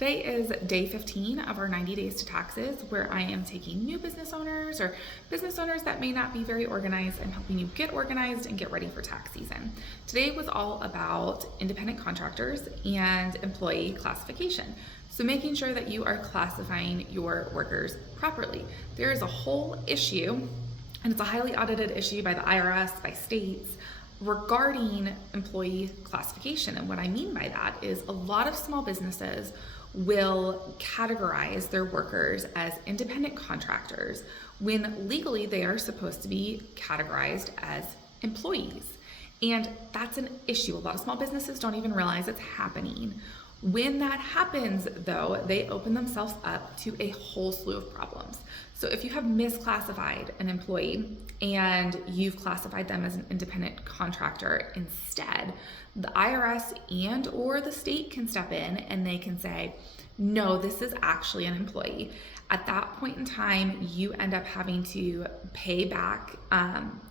Today is day 15 of our 90 days to taxes, where I am taking new business owners or business owners that may not be very organized and helping you get organized and get ready for tax season. Today was all about independent contractors and employee classification. So making sure that you are classifying your workers properly. There is a whole issue, and it's a highly audited issue by the IRS, by states, regarding employee classification. And what I mean by that is a lot of small businesses will categorize their workers as independent contractors when legally they are supposed to be categorized as employees. And that's an issue. A lot of small businesses don't even realize it's happening. When that happens, though, they open themselves up to a whole slew of problems. So if you have misclassified an employee and you've classified them as an independent contractor instead, the IRS and or the state can step in and they can say, no, this is actually an employee. At that point in time, you end up having to pay back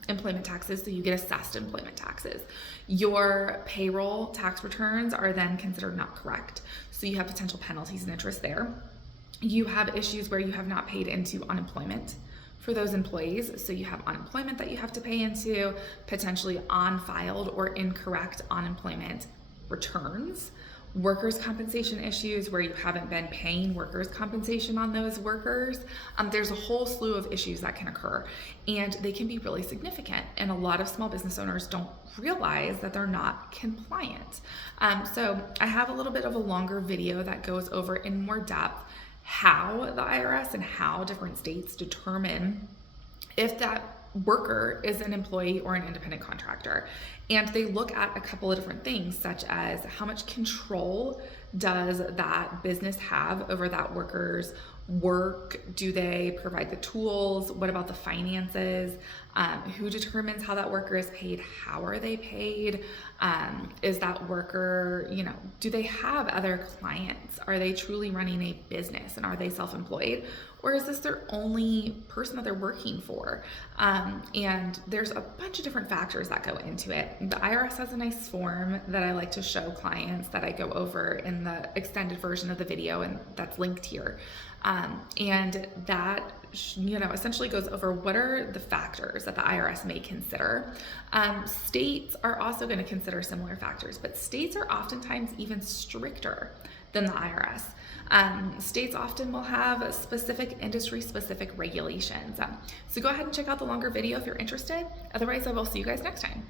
employment taxes, so you get assessed employment taxes. Your payroll tax returns are then considered not correct, so you have potential penalties and interest there. You have issues where you have not paid into unemployment for those employees, so you have unemployment that you have to pay into, potentially on-filed or incorrect unemployment returns. Workers' compensation issues where you haven't been paying workers' compensation on those workers. There's a whole slew of issues that can occur, and they can be really significant. And a lot of small business owners don't realize that they're not compliant. So I have a little bit of a longer video that goes over in more depth how the IRS and how different states determine if that worker is an employee or an independent contractor. And they look at a couple of different things, such as how much control does that business have over that worker's work? Do they provide the tools? What about the finances? Who determines how that worker is paid? How are they paid? Is that worker, do they have other clients? Are they truly running a business, and are they self-employed? Or is this their only person that they're working for? And there's a bunch of different factors that go into it. The IRS has a nice form that I like to show clients that I go over in the extended version of the video, and that's linked here. And that, essentially goes over what are the factors that the IRS may consider. States are also going to consider similar factors, but states are oftentimes even stricter than the IRS. States often will have specific industry-specific regulations. So go ahead and check out the longer video if you're interested. Otherwise, I will see you guys next time.